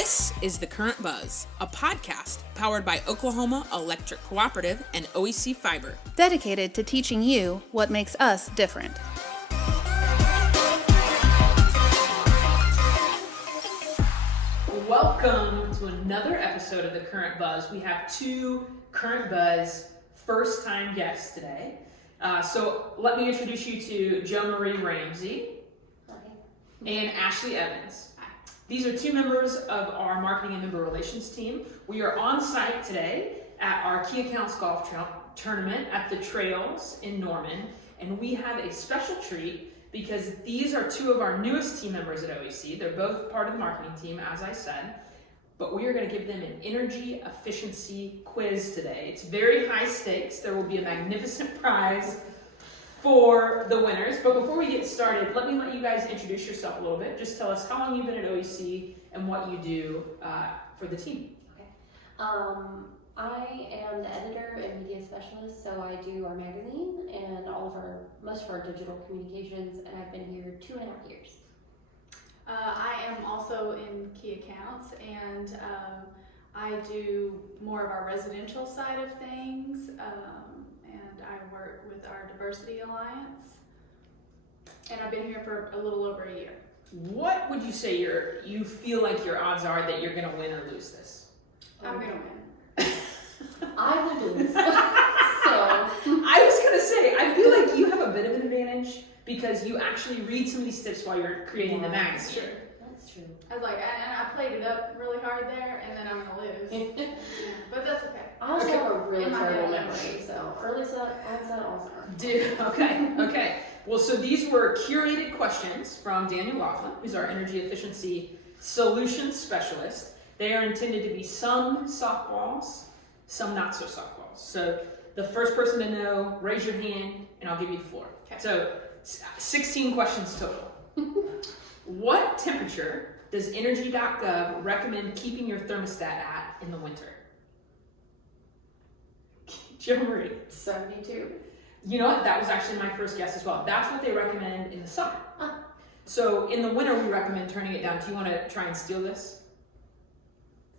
This is The Current Buzz, a podcast powered by Oklahoma Electric Cooperative and OEC Fiber, dedicated to teaching you what makes us different. Welcome to another episode of The Current Buzz. We have two Current Buzz first-time guests today. So let me introduce you to JoMarie Ramsey. Hi. And Ashley Evans. These are two members of our marketing and member relations team. We are on site today at our Key Accounts Golf Tournament at the Trails in Norman, and we have a special treat because these are two of our newest team members at OEC. They're both part of the marketing team, as I said, but we are going to give them an energy efficiency quiz today. It's very high stakes. There will be a magnificent prize for the winners. But before we get started, let you guys introduce yourself a little bit. Just tell us how long you've been at OEC and what you do for the team. Okay. I am the editor and media specialist, so I do our magazine and most of our digital communications, and I've been here 2.5 years. I am also in Key Accounts, and I do more of our residential side of things, and I work with our Diversity Alliance, and I've been here for a little over a year. What would you say you feel like your odds are that you're going to win or lose this? I'm going to win. I will lose. So I was going to say, I feel like you have a bit of an advantage because you actually read some of these tips while you're creating the magazine. That's true. I was like, and I played it up really hard there, and then I'm going to lose. Yeah, but that's okay. I also have a really In my terrible head. memory, so early set, onset, Alzheimer's. Dude, okay. Well, so these were curated questions from Daniel Laughlin, who's our energy efficiency solutions specialist. They are intended to be some softballs, some not so softballs. So the first person to know, raise your hand, and I'll give you the floor. Okay. So 16 questions total. What temperature does energy.gov recommend keeping your thermostat at in the winter? JoMarie. 72. You know what? That was actually my first guess as well. That's what they recommend in the summer. So in the winter, we recommend turning it down. Do you want to try and steal this?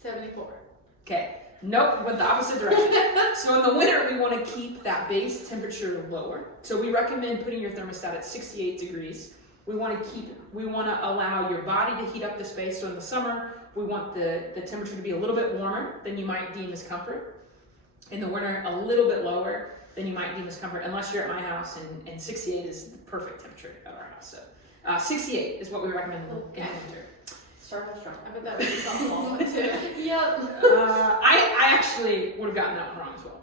74. Okay. Nope, went the opposite direction. So in the winter, we want to keep that base temperature lower. So we recommend putting your thermostat at 68 degrees. We want to allow your body to heat up the space. So in the summer, we want the temperature to be a little bit warmer than you might deem as comfort. In the winter, a little bit lower than you might deem as comfort, unless you're at my house, and 68 is the perfect temperature at our house. So 68 is what we recommend in the winter. Start off strong. I bet that was a softball one too. Yep. I actually would have gotten that one wrong as well.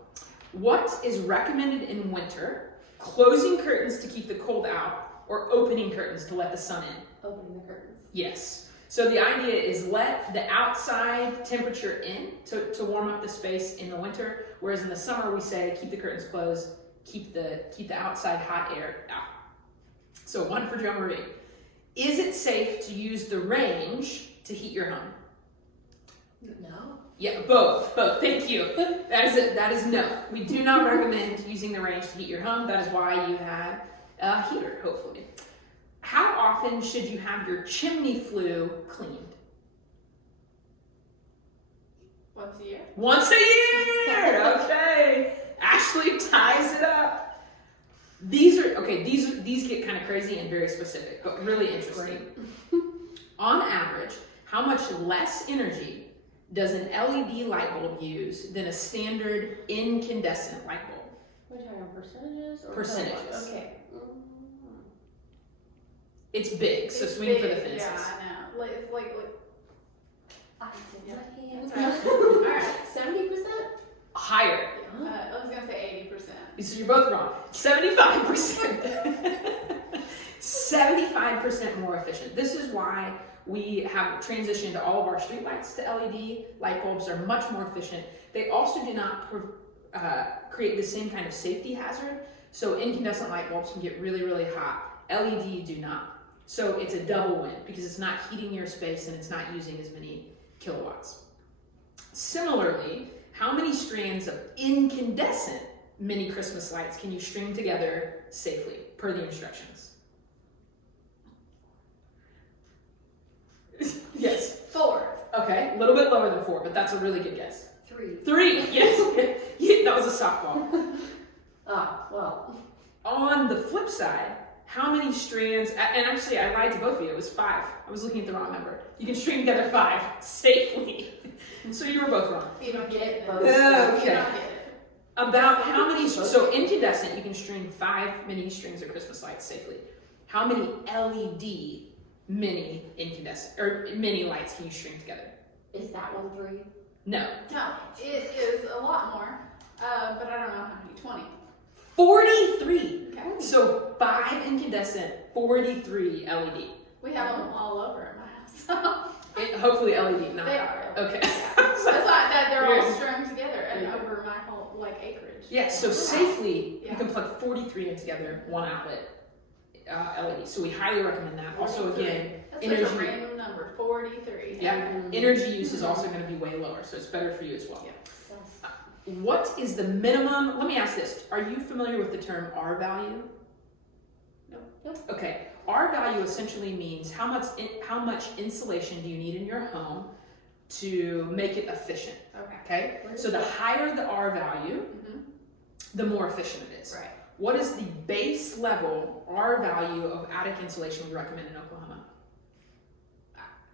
What is recommended in winter? Closing curtains to keep the cold out, or opening curtains to let the sun in? Opening the curtains. Yes. So the idea is let the outside temperature in to warm up the space in the winter, whereas in the summer we say keep the curtains closed, keep the outside hot air out. So one for JoMarie. Is it safe to use the range to heat your home? No. Yeah, both. Thank you. That is it. That is no. We do not recommend using the range to heat your home. That is why you have a heater, hopefully. How often should you have your chimney flue cleaned? Once a year. Once a year. Okay. Ashley ties it up. These get kind of crazy and very specific, but really interesting. On average, how much less energy does an LED light bulb use than a standard incandescent light bulb? We're talking about percentages? Or Percentages. kilowatts? Okay. It's big, so It's swing for the big, fences. Yeah, I know. It's like I did my hands. That's right. All right. 70%? Higher. I was gonna say 80%. So you're both wrong. 75%. 75% more efficient. This is why we have transitioned all of our street lights to LED. Light bulbs are much more efficient. They also do not create the same kind of safety hazard. So incandescent light bulbs can get really, really hot. LED do not. So it's a double win because it's not heating your space and it's not using as many kilowatts. Similarly, how many strands of incandescent mini Christmas lights can you string together safely per the instructions? Yes. 4. Okay, a little bit lower than 4, but that's a really good guess. 3. 3, yes. Yeah, that was a softball. Well. On the flip side, how many strands, and actually I lied to both of you, it was 5. I was looking at the wrong number. You can string together 5 safely. So you were both wrong. You don't get it. both. You don't Okay. get it. About how many, so incandescent, you can string 5 mini strings of Christmas lights safely. How many LED mini incandescent, or mini lights can you string together? Is that one 3? No. No, it is a lot more, but I don't know how many. 20. 43. Okay. So 5 incandescent, 43 LED. We have them all over at my house. Hopefully LED, not. They are. Okay. That's why that they're all Weird. strung together and over my whole acreage. Yeah, so safely, Yeah. you can plug 43 in together, 1 outlet LED. So we highly recommend that. Also, again, That's such a energy. random number, 43. Yeah, energy use is also going to be way lower, so it's better for you as well. Yeah. What is the minimum? Let me ask this. Are you familiar with the term R value? Nope. Okay, R value essentially means how much insulation do you need in your home to make it efficient. Okay. Okay, so the higher the R value, Mm-hmm. the more efficient it is. Right. What is the base level R value of attic insulation we recommend in Oklahoma?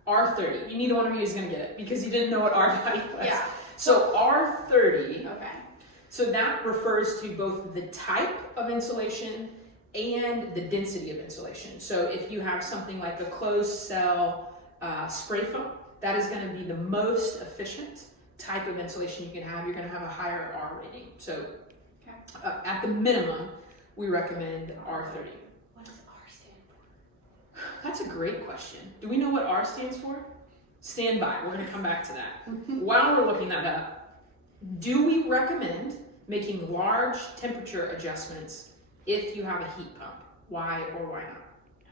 R30. Neither one of you is going to get it because you didn't know what R value was. Yeah. So R30, Okay. so that refers to both the type of insulation and the density of insulation. So if you have something like a closed cell spray foam, that is going to be the most efficient type of insulation you can have. You're going to have a higher R rating. So at the minimum, we recommend R30. What does R stand for? That's a great question. Do we know what R stands for? Stand by. We're going to come back to that. While we're looking that up, do we recommend making large temperature adjustments if you have a heat pump? Why or why not?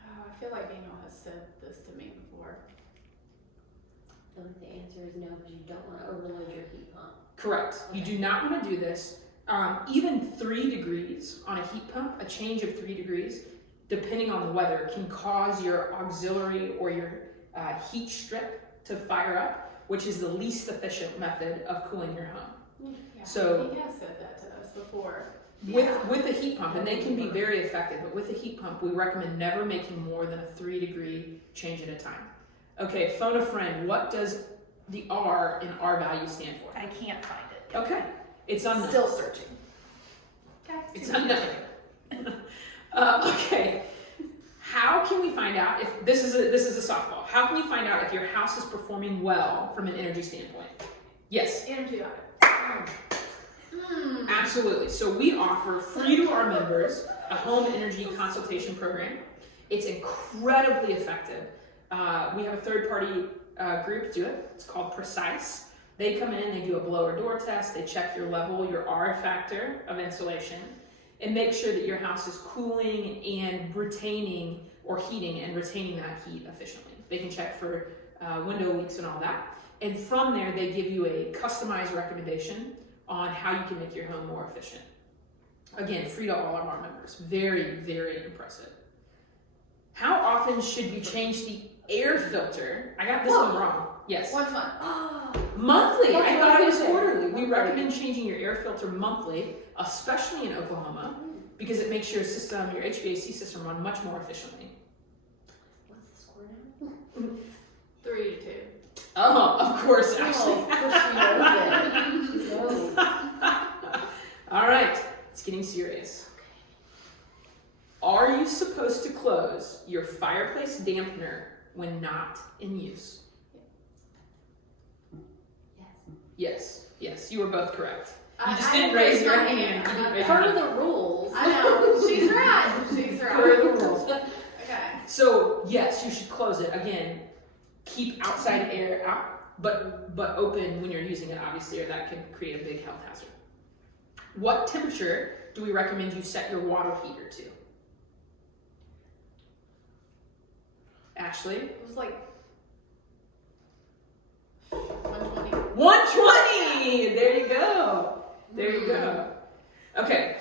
Oh, I feel like Daniel has said this to me before. I feel like the answer is no, because you don't want to overload your heat pump. Correct. You do not want to do this. Even 3 degrees on a heat pump, a change of 3 degrees, depending on the weather, can cause your auxiliary or your heat strip to fire up, which is the least efficient method of cooling your home. Yeah, So- he has said that to us before. With a heat pump, and they can be very effective, but with a heat pump, we recommend never making more than a 3 degree change at a time. Okay, phone a friend. What does the R in R value stand for? I can't find it. Okay, it's unknown. Still searching. Okay. It's unknown. Okay, how can we find out if this is a softball? How can we find out if your house is performing well from an energy standpoint? Yes. Energy audit. Absolutely. So we offer free to our members a home energy consultation program. It's incredibly effective. We have a third-party group do it. It's called Precise. They come in, they do a blower door test, they check your level, your R factor of insulation, and make sure that your house is cooling and retaining or heating and retaining that heat efficiently. They can check for window leaks and all that. And from there, they give you a customized recommendation on how you can make your home more efficient. Again, free to all of our members. Very, very impressive. How often should you change the air filter? I got this one wrong. Yes. Once a month. Monthly. That's I what thought I it was said. quarterly. We recommend changing your air filter monthly, especially in Oklahoma, because it makes your system, your HVAC system, run much more efficiently. What's the score now? 3-2. Oh, of course, Ashley. Oh, she knows it. She knows. All right, it's getting serious. Are you supposed to close your fireplace dampener when not in use? Yes. Yes, you were both correct. You I just didn't raise your hand. You didn't raise your Part of hand. the rules. I know. She's right. She's Per the right. rules. Okay. So yes, you should close it. Again, keep outside air out, but open when you're using it, obviously, or that could create a big health hazard. What temperature do we recommend you set your water heater to? Ashley? It was like 120. 120! There you go. There you go. Okay,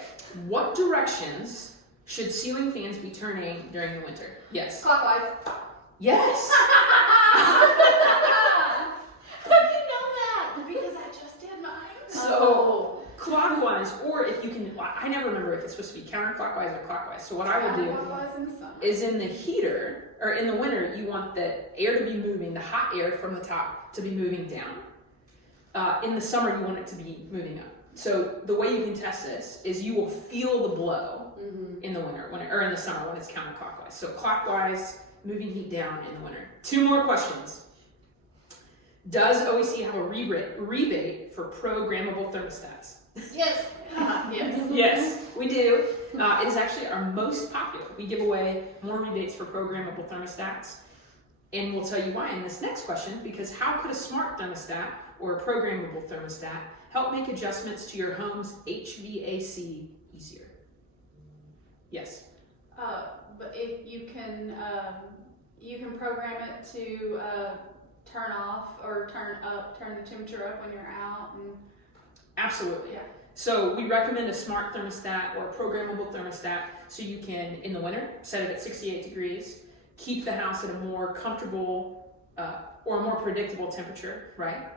what directions should ceiling fans be turning during the winter? Yes. Clockwise. Yes! was, or if you can, I never remember if it's supposed to be counterclockwise or clockwise. So what I will do Counterclockwise in the summer. is in the heater, or in the winter, you want the air to be moving, the hot air from the top to be moving down. In the summer, you want it to be moving up. So the way you can test this is you will feel the blow in the winter, or in the summer when it's counterclockwise. So clockwise, moving heat down in the winter. 2 more questions. Does OEC have a rebate for programmable thermostats? Yes. Yes. Yes, we do. It is actually our most popular. We give away more rebates for programmable thermostats. And we'll tell you why in this next question, because how could a smart thermostat or a programmable thermostat help make adjustments to your home's HVAC easier? Yes. But if you can program it to turn off or turn the temperature up when you're out. And Absolutely. yeah. So we recommend a smart thermostat or a programmable thermostat so you can, in the winter, set it at 68 degrees, keep the house at a more comfortable or a more predictable temperature, right?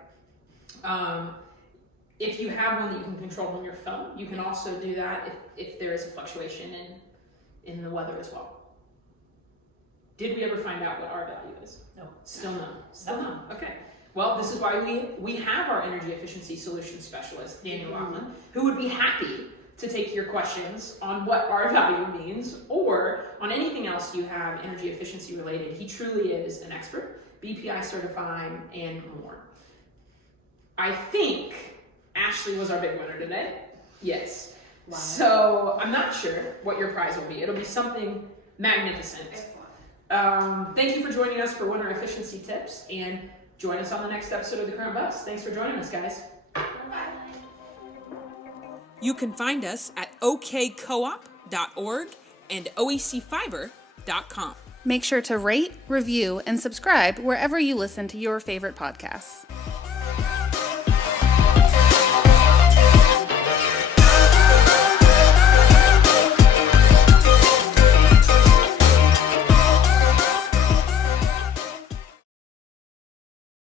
If you have one that you can control on your phone, you can also do that if there is a fluctuation in the weather as well. Did we ever find out what our value is? No. Still no. Still no. Okay. Well, this is why we have our energy efficiency solutions specialist, Daniel Laughlin, who would be happy to take your questions on what our value means or on anything else you have energy efficiency related. He truly is an expert, BPI certified, and more. I think Ashley was our big winner today. Yes. Wow. So I'm not sure what your prize will be. It'll be something magnificent. Excellent. Thank you for joining us for winter efficiency tips, and join us on the next episode of The Current Bus. Thanks for joining us, guys. Bye. You can find us at okcoop.org and oecfiber.com. Make sure to rate, review, and subscribe wherever you listen to your favorite podcasts.